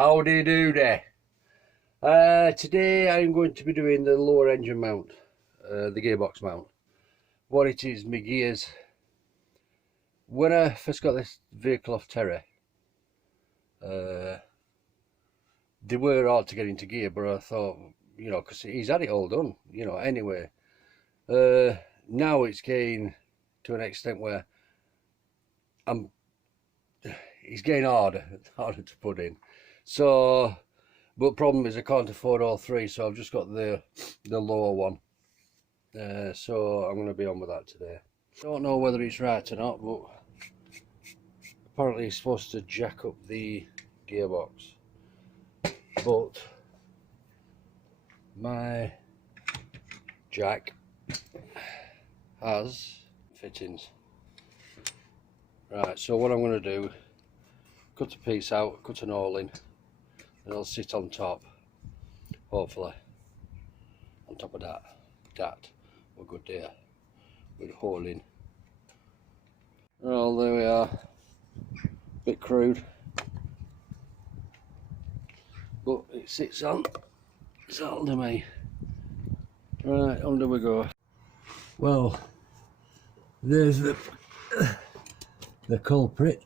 Howdy doody. Today I'm going to be doing the lower engine mount, the gearbox mount. What it is, my gears. When I first got this vehicle off Terry, they were hard to get into gear, but I thought, you know, because he's had it all done, you know, anyway. Now it's getting to an extent where he's getting harder to put in. So, but problem is I can't afford all three, so I've just got the lower one. So I'm going to be on with that today. Don't know whether it's right or not, but apparently it's supposed to jack up the gearbox. But my jack has fittings. Right, so what I'm going to do, cut a piece out, cut an hole in, and it'll sit on top, hopefully, on top of that. We're good there, with a hole in. Well, there we are, bit crude, but it sits on, it's under me. Right, under we go. Well, there's the culprit.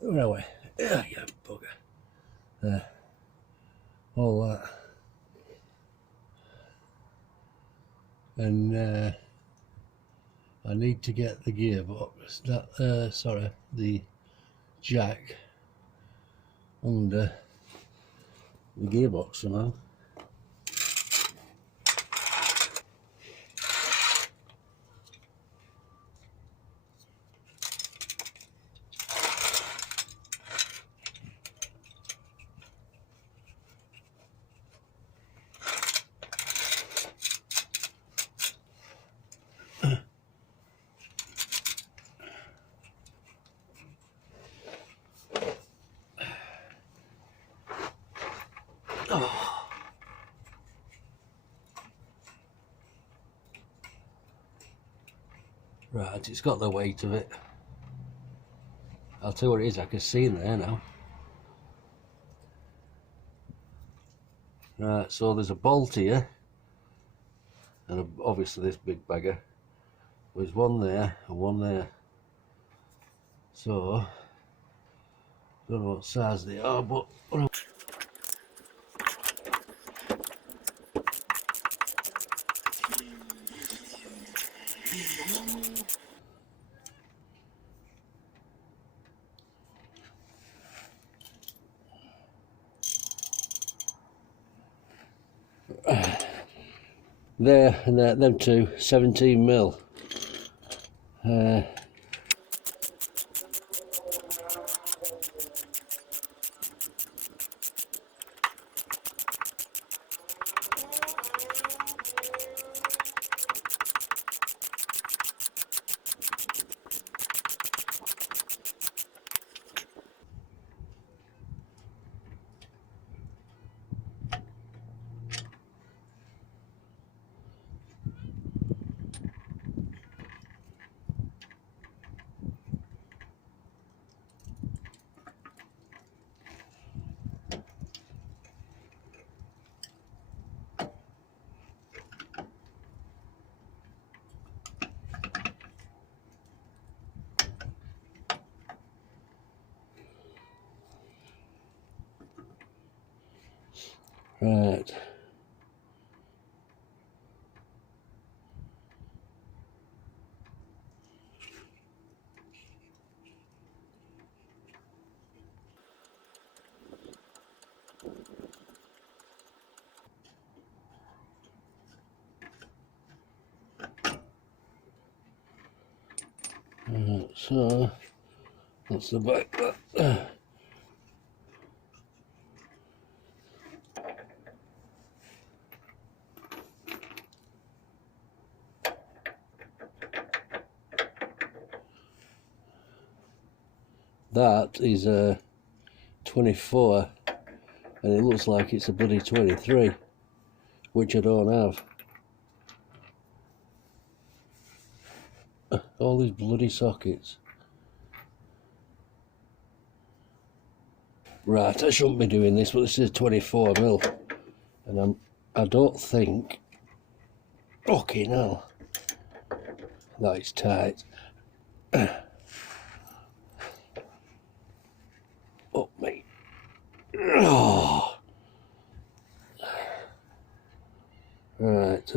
Where are we? Yeah, you bugger. There. All that. And I need to get the gearbox, the jack under the gearbox somehow. Oh. Right, it's got the weight of it. I'll tell you what it is, I can see in there now. Right, so there's a bolt here, and obviously this big bagger. There's one there and one there. So, I don't know what size they are, but there and there, them two, 17 mil. Right. So that's the back. That is a 24, and it looks like it's a bloody 23, which I don't have. All these bloody sockets. Right, I shouldn't be doing this, but this is 24mm, and I don't think, fucking hell, that is tight. Up me. Oh. Right,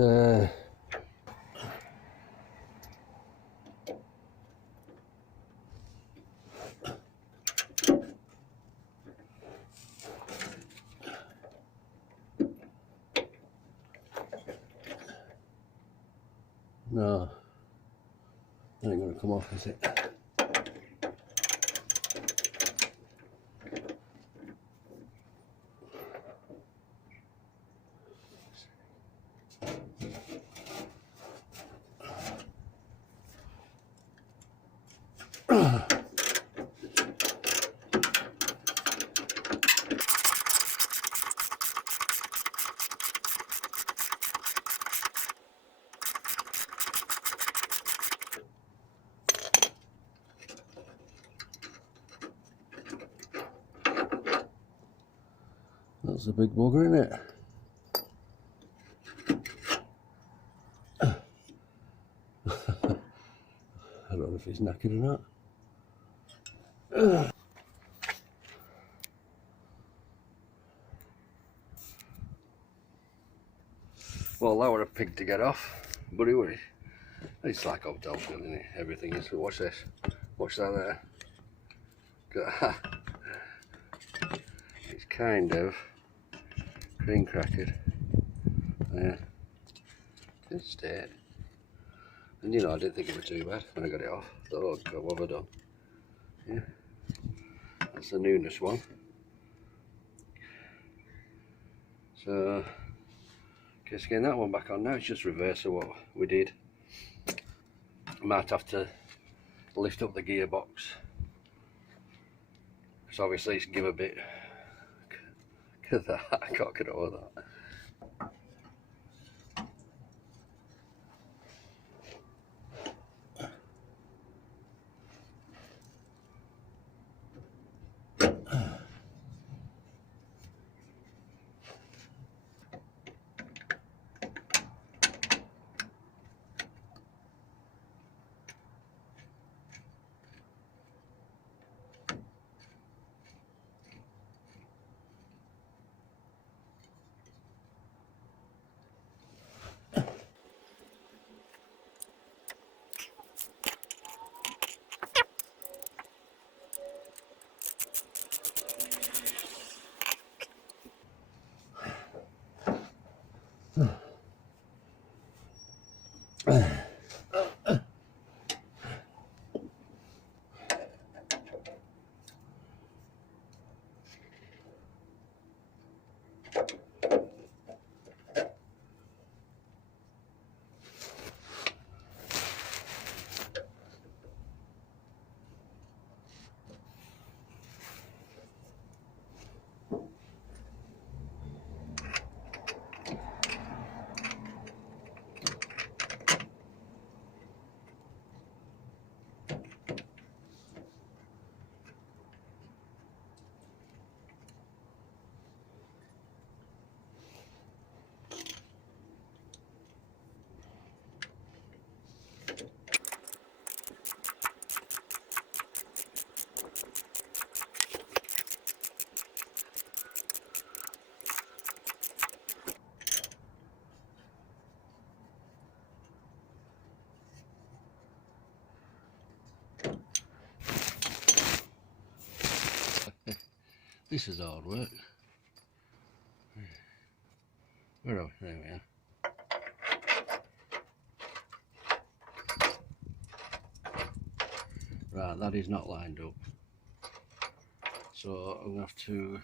no, that ain't gonna come off, is it? That's a big bugger, isn't it? I don't know if he's knackered or not. Well, that were a pig to get off, but it's like hotel film, isn't it? Everything is. Watch this. Watch that there. It's kind of cream crackered. Yeah. It's stayed. And you know, I didn't think it was too bad when I got it off. I thought, oh God, what have I done? Yeah. That's the newness one. So, just getting that one back on now. It's just reverse of what we did. Might have to lift up the gearbox. So obviously it's give a bit. Look at that, I can't get over that. This is hard work. Where are we? There we are. Right, that is not lined up. So I'm going to have to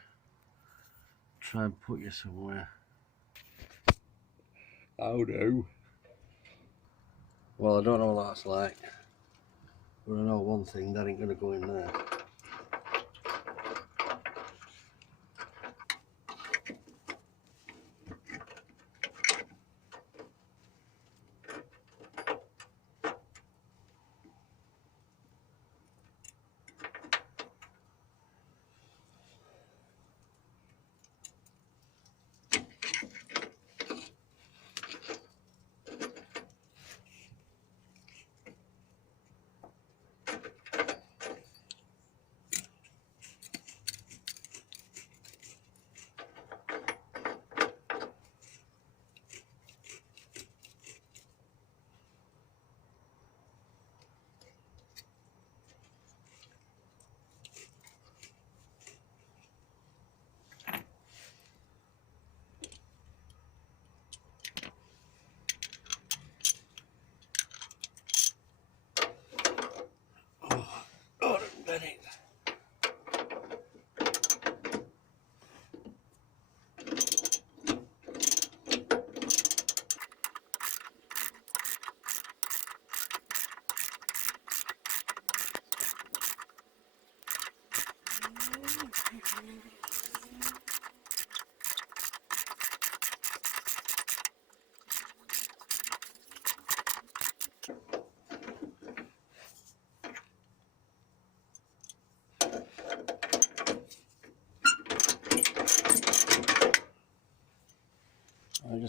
try and put you somewhere. Oh no. Well, I don't know what that's like. But I know one thing, that ain't going to go in there.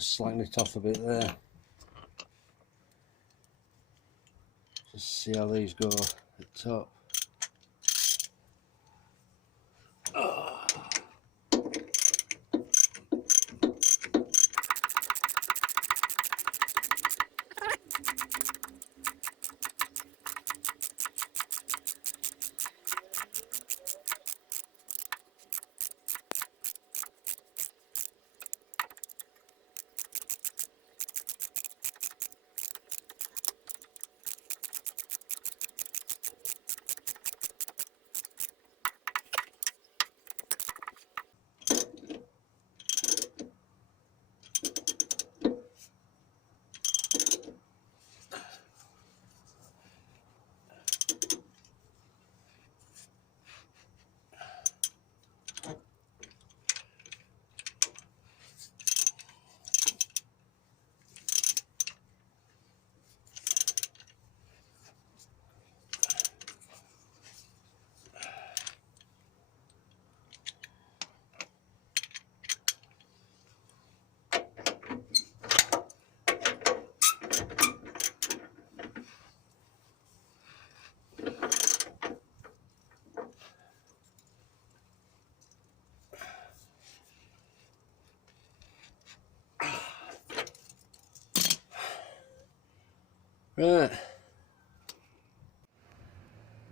just slacken it off a bit there. Just see how these go at the top. Right,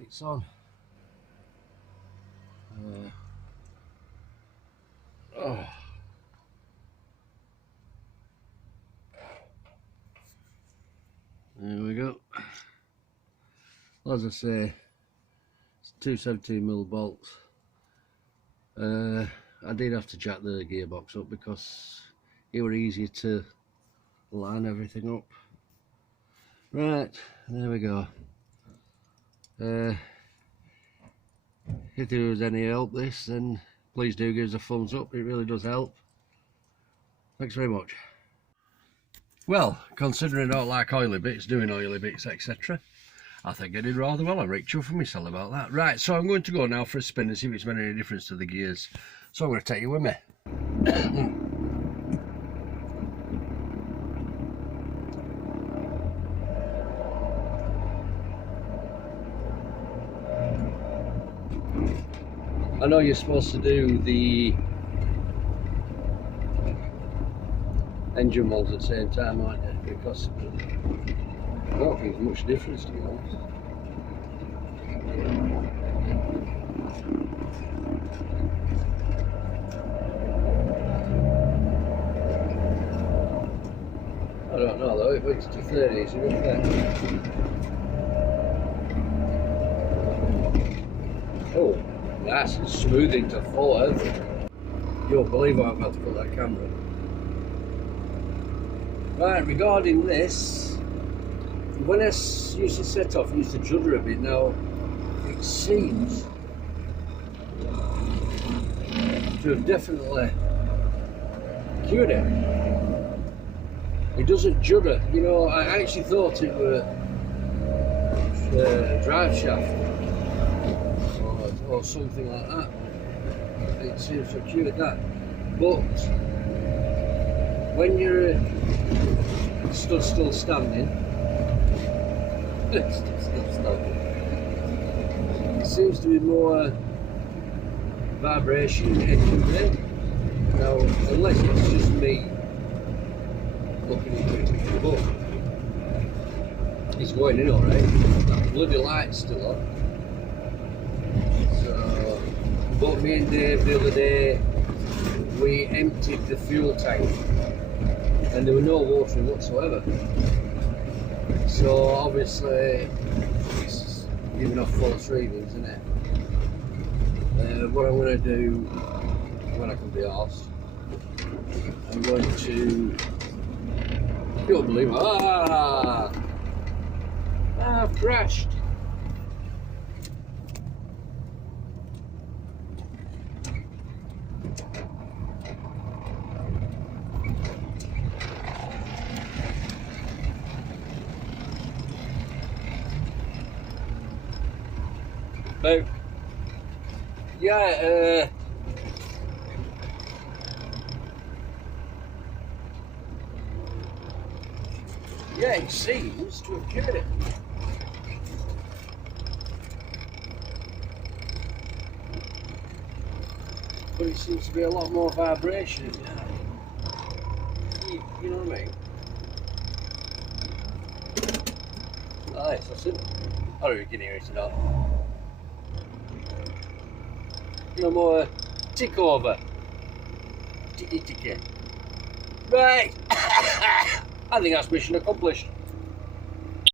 it's on. Oh. There we go. As I say, it's 217mm bolts. I did have to jack the gearbox up because it were easier to line everything up. Right, there we go. If there was any help this, then please do give us a thumbs up, it really does help. Thanks very much. Well, considering I don't like oily bits, doing oily bits, etc., I think I did rather well. I'm right chuffed with myself about that. Right, so I'm going to go now for a spin and see if it's made any difference to the gears. So I'm going to take you with me. I know you're supposed to do the engine molds at the same time, aren't you? Because I don't think there's much difference, to be honest. I don't know though, it went to 30, so look there. Oh, nice and smooth into 4. You won't believe how I've had to put that camera. Right, regarding this, when I used to set off, I used to judder a bit. Now, it seems to have definitely cured it. It doesn't judder. You know, I actually thought it were a drive shaft or something like that. It seems to have cured that. But when you're stood still standing, it seems to be more vibration entering there. Now, unless it's just me looking into it, but it's going in alright. That bloody light's still on. So, but me and Dave the other day, we emptied the fuel tank and there were no water in whatsoever. So obviously it's giving off false readings, isn't it? What I'm going to do when I can be arsed, I'm going to, you'll believe it, I've crashed. But yeah, Yeah, it seems to have cured it. But it seems to be a lot more vibration. You know what I mean? Ah, it's so simple. I don't know if you can hear it or not. No more tick over. Ticky ticky. Right. I think that's mission accomplished.